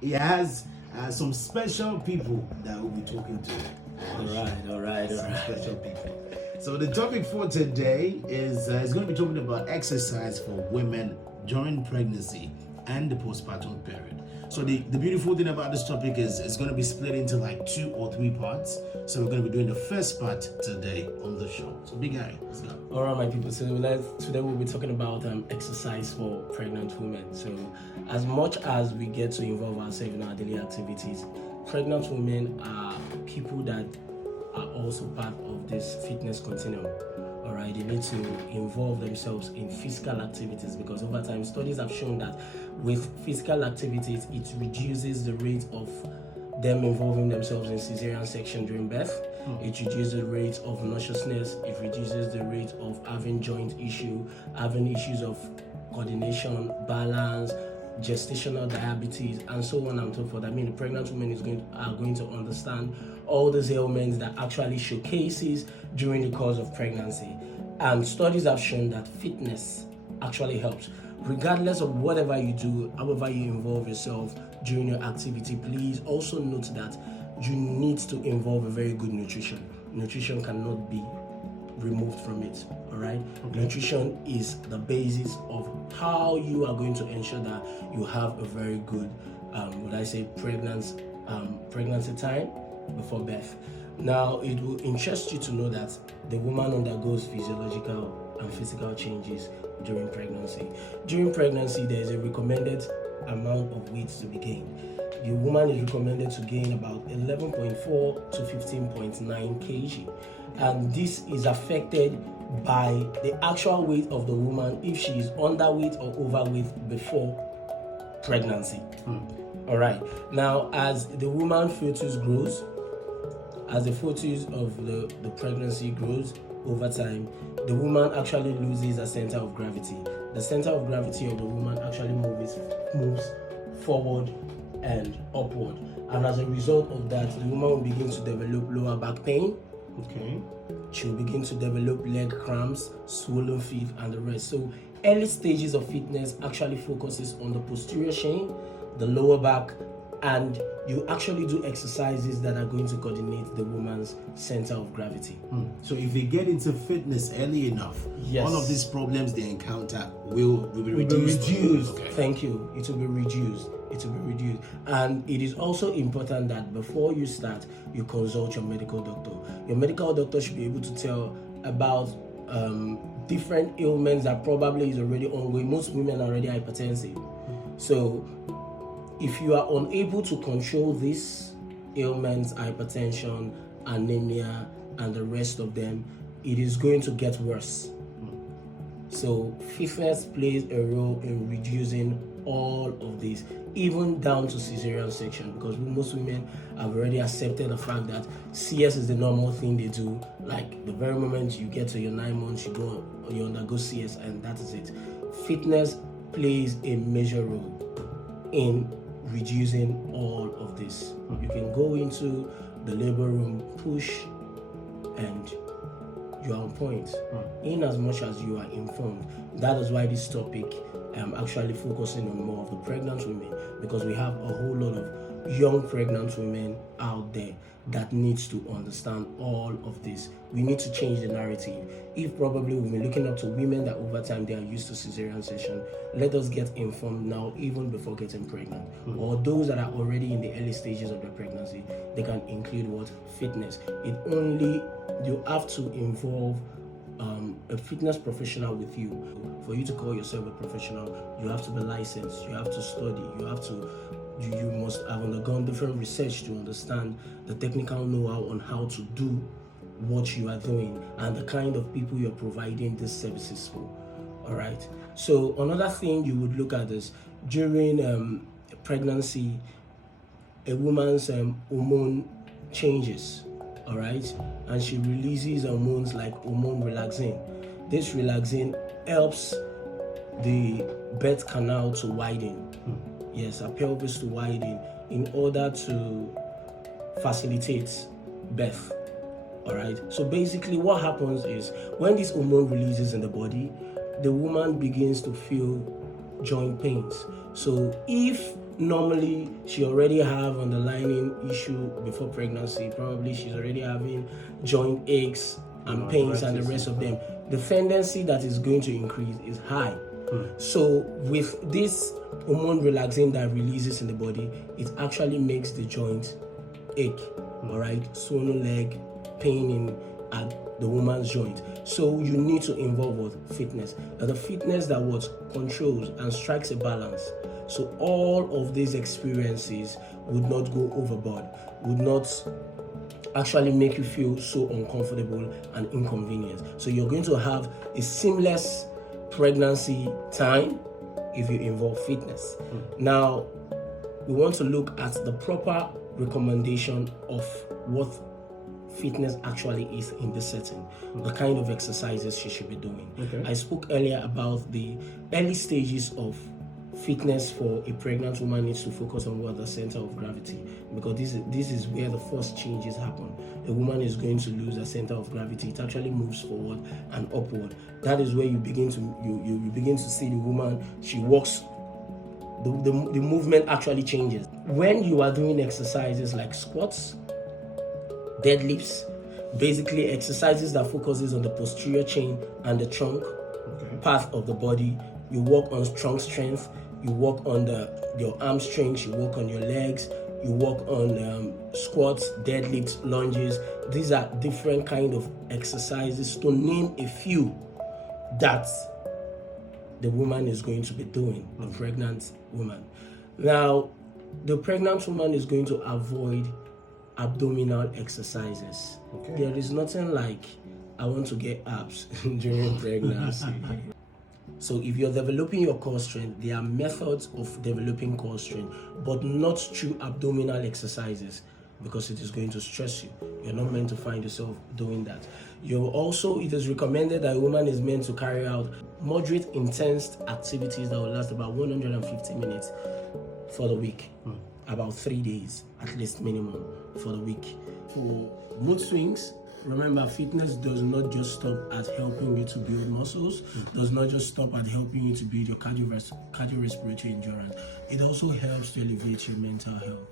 He has some special people that we'll be talking to. All right. Some special people. So the topic for today is going to be talking about exercise for women during pregnancy and the postpartum period. So the beautiful thing about this topic is it's going to be split into like 2 or 3 parts. So we're going to be doing the first part today on the show. So Big Guy, let's go. All right, my people. So today we'll be talking about exercise for pregnant women. So as much as we get to involve ourselves in our daily activities, pregnant women are people that are also part of this fitness continuum. All right, they need to involve themselves in physical activities because over time studies have shown that with physical activities it reduces the rate of them involving themselves in cesarean section during birth. It reduces the rate of nauseousness. It reduces the rate of having joint issue, having issues of coordination, balance, gestational diabetes, and so on and so forth. I mean, the pregnant women are going to understand all these ailments that actually showcases during the course of pregnancy. And studies have shown that fitness actually helps. Regardless of whatever you do, however you involve yourself during your activity, please also note that you need to involve a very good nutrition. Nutrition cannot be removed from it. All right. Okay. Nutrition is the basis of how you are going to ensure that you have a very good, pregnancy time before birth. Now, it will interest you to know that the woman undergoes physiological and physical changes during pregnancy. During pregnancy, there is a recommended amount of weight to be gained. The woman is recommended to gain about 11.4 to 15.9 kg. And this is affected by the actual weight of the woman if she is underweight or overweight before pregnancy. All right. Now, as the woman fetus grows, as the fetus of the pregnancy grows over time, the woman actually loses a center of gravity. The center of gravity of the woman actually moves forward and upward. And as a result of that, the woman will begin to develop lower back pain. Okay. She'll begin to develop leg cramps, swollen feet, and the rest. So early stages of fitness actually focuses on the posterior chain, the lower back, and you actually do exercises that are going to coordinate the woman's center of gravity. So if they get into fitness early enough, yes, all of these problems they encounter will be reduced. Okay. Thank you. It will be reduced. And it is also important that before you start, you consult your medical doctor. Your medical doctor should be able to tell about different ailments that probably is already ongoing. Most women are already hypertensive. So if you are unable to control these ailments, hypertension, anemia, and the rest of them, it is going to get worse. So fitness plays a role in reducing all of this, even down to cesarean section, because most women have already accepted the fact that CS is the normal thing they do. Like the very moment you get to your 9 months, you undergo CS, and that is it. Fitness plays a major role in reducing all of this. You can go into the labor room, push, and you are on point. In as much as you are informed. That is why this topic actually focusing on more of the pregnant women, because we have a whole lot of young pregnant women out there that needs to understand all of this. We need to change the narrative. If probably we've been looking up to women that over time they are used to cesarean section, let us get informed now even before getting pregnant. Or those that are already in the early stages of their pregnancy, they can include what? Fitness. You have to involve a fitness professional with you. For you to call yourself a professional, you have to be licensed, you have to study, you must have undergone different research to understand the technical know-how on how to do what you are doing and the kind of people you're providing these services for. All right. So another thing you would look at is during pregnancy, a woman's hormone changes. All right, and she releases hormones like hormone relaxin. This relaxin helps the birth canal to widen. Yes, her pelvis to widen in order to facilitate birth. All right. So basically, what happens is when this hormone releases in the body, the woman begins to feel joint pains. So if normally she already have underlying issue before pregnancy, probably she's already having joint aches and pains and the rest of them, the tendency that is going to increase is high. So with this hormone relaxin that releases in the body, it actually makes the joint ache, all right, swollen leg, pain at the woman's joint. So you need to involve what? Fitness. The fitness that what controls and strikes a balance. So all of these experiences would not go overboard, would not actually make you feel so uncomfortable and inconvenient. So you're going to have a seamless pregnancy time if you involve fitness. Now, we want to look at the proper recommendation of what fitness actually is in this setting, the kind of exercises she should be doing. I spoke earlier about the early stages of fitness for a pregnant woman needs to focus on what the center of gravity, because this is where the first changes happen. A woman is going to lose the center of gravity. It actually moves forward and upward. That is where you begin to see the woman. She walks. The movement actually changes when you are doing exercises like squats, deadlifts, basically exercises that focuses on the posterior chain and the trunk path of the body. You work on trunk strength, you work on your arm strength, you work on your legs, you work on squats, deadlifts, lunges. These are different kind of exercises, to name a few, that the woman is going to be doing, the pregnant woman. Now, the pregnant woman is going to avoid abdominal exercises. There is nothing like, I want to get abs during pregnancy. So if you're developing your core strength, there are methods of developing core strength, but not through abdominal exercises, because it is going to stress you. You're not meant to find yourself doing that. It is recommended that a woman is meant to carry out moderate intense activities that will last about 150 minutes for the week, about 3 days at least minimum for the week. For mood swings, remember, fitness does not just stop at helping you to build muscles, does not just stop at helping you to build your cardiorespiratory endurance. It also helps to elevate your mental health.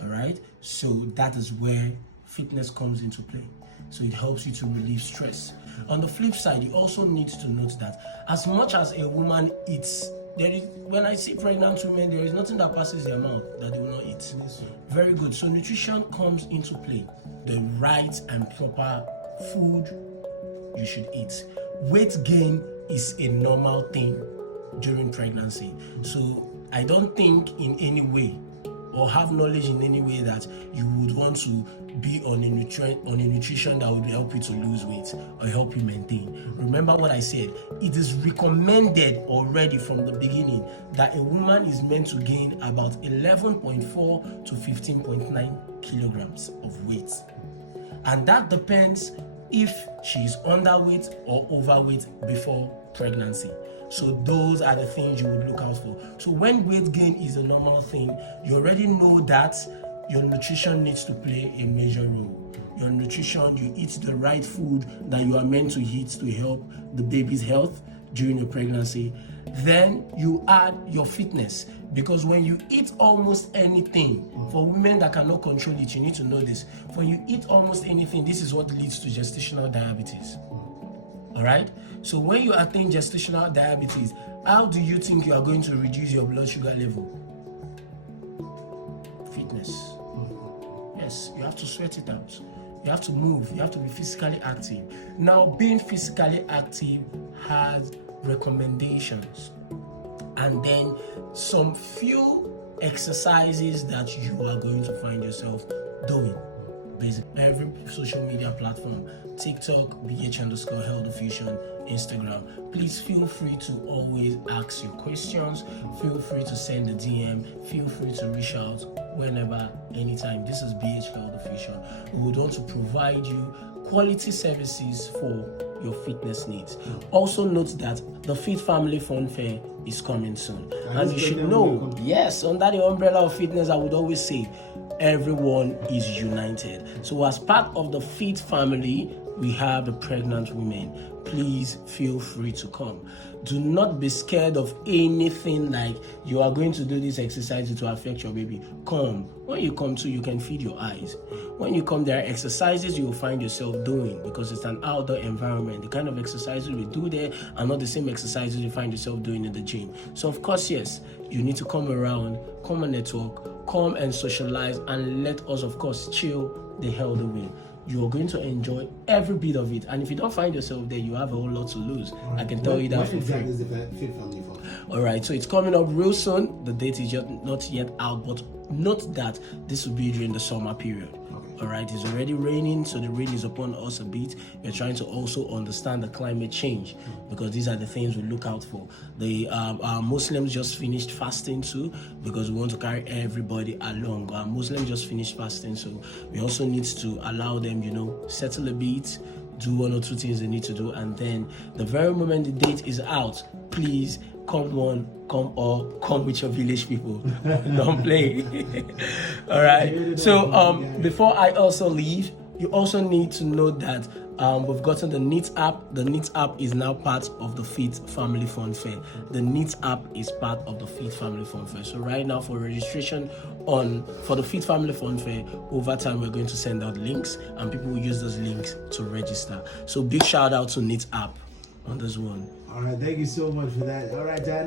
All right? So that is where fitness comes into play. So it helps you to relieve stress. On the flip side, you also need to note that as much as a woman eats, when I see pregnant women, there is nothing that passes their mouth that they will not eat. Very good. So nutrition comes into play. The right and proper food you should eat. Weight gain is a normal thing during pregnancy. So I don't think in any way or have knowledge in any way that you would want to be on a nutrition that would help you to lose weight or help you maintain. Remember what I said, it is recommended already from the beginning that a woman is meant to gain about 11.4 to 15.9 kilograms of weight. And that depends if she is underweight or overweight before pregnancy. So those are the things you would look out for. So when weight gain is a normal thing, you already know that your nutrition needs to play a major role. Your nutrition, you eat the right food that you are meant to eat to help the baby's health during your pregnancy. Then you add your fitness, because when you eat almost anything, for women that cannot control it, you need to know this. When you eat almost anything, this is what leads to gestational diabetes. All right? So when you attain gestational diabetes, how do you think you are going to reduce your blood sugar level? Fitness. Yes, you have to sweat it out. You have to move. You have to be physically active. Now, being physically active has recommendations, and then some few exercises that you are going to find yourself doing. Basically, every social media platform, TikTok, BH_HealthFusion, Instagram. Please feel free to always ask your questions. Feel free to send a DM. Feel free to reach out whenever, anytime. This is BH Health Fusion. We would want to provide you quality services for your fitness needs. Also note that the Fit Family Fun Fair is coming soon. And you should know, yes, under the umbrella of fitness, I would always say, everyone is united. So as part of the Fit family, we have the pregnant women. Please feel free to come. do not be scared of anything like you are going to do this exercise to affect your baby. Come. When you come to, you can feed your eyes. When you come, there are exercises you will find yourself doing because it's an outdoor environment. The kind of exercises we do there are not the same exercises you find yourself doing in the gym. So of course, yes, you need to come around, come and network, come and socialize, and let us, of course, chill the hell away. You are going to enjoy every bit of it. And if you don't find yourself there, you have a whole lot to lose. Right. I can tell you that for free. When is the Fit Family Fun? All right, so it's coming up real soon. The date is just not yet out, but note that this will be during the summer period. All right, it's already raining, so the rain is upon us a bit. We're trying to also understand the climate change because these are the things we look out for. The Muslims just finished fasting too because we want to carry everybody along. Muslims just finished fasting, so we also need to allow them, settle a bit, do one or two things they need to do, and then the very moment the date is out, please come with your village people. Don't play. All right. So before I also leave, you also need to know that we've gotten the NEAT app. The NEAT app is now part of the Fit Family Fun Fair. The NEAT app is part of the Fit Family Fun Fair. So right now, for registration for the Fit Family Fun Fair, over time we're going to send out links, and people will use those links to register. So big shout out to NEAT app on this one. All right, thank you so much for that. All right, Dan.